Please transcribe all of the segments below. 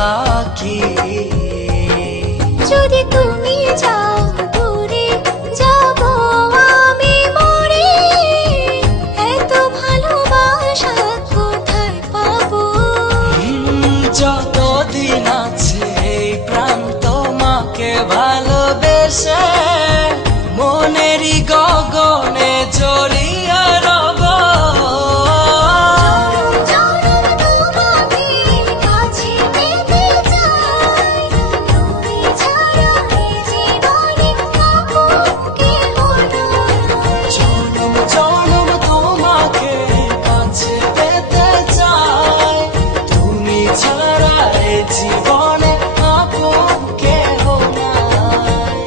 আঁকি। যদি তুমি যাও দূরে যাব আমি মরে, এত ভালোবাসা কোথায় পাবো? যতদিন আছে এই প্রাণ তোমাকে ভালোবেসে মনেরই গগনে জড়িয়ে রব। জনম জনম তোমাকে কাছে পেতে চাই, তুমি ছাড়া এই জীবনে আপন কেহ নাই।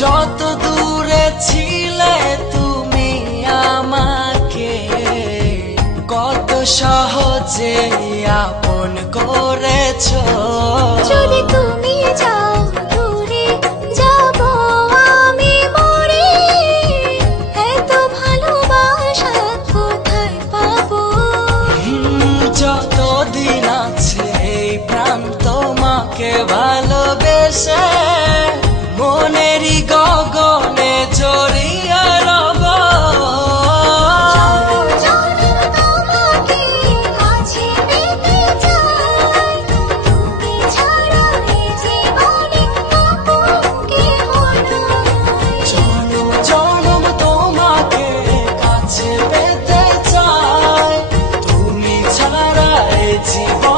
যত দূরে ছিলে তুমি আমাকে কত সহজে আপন করেছো। যদি তুমি যাও দূরে যাব আমি মরে, এত ভালোবাসা কোথায় পাবো? যতদিন আছে এই প্রাণ তোমাকে ভালোবেসে মনেরই গগনে জড়িয়ে রব। জনম জনম তোমাকে কাছে পেতে চাই, তুমি ছাড়া এই জীবন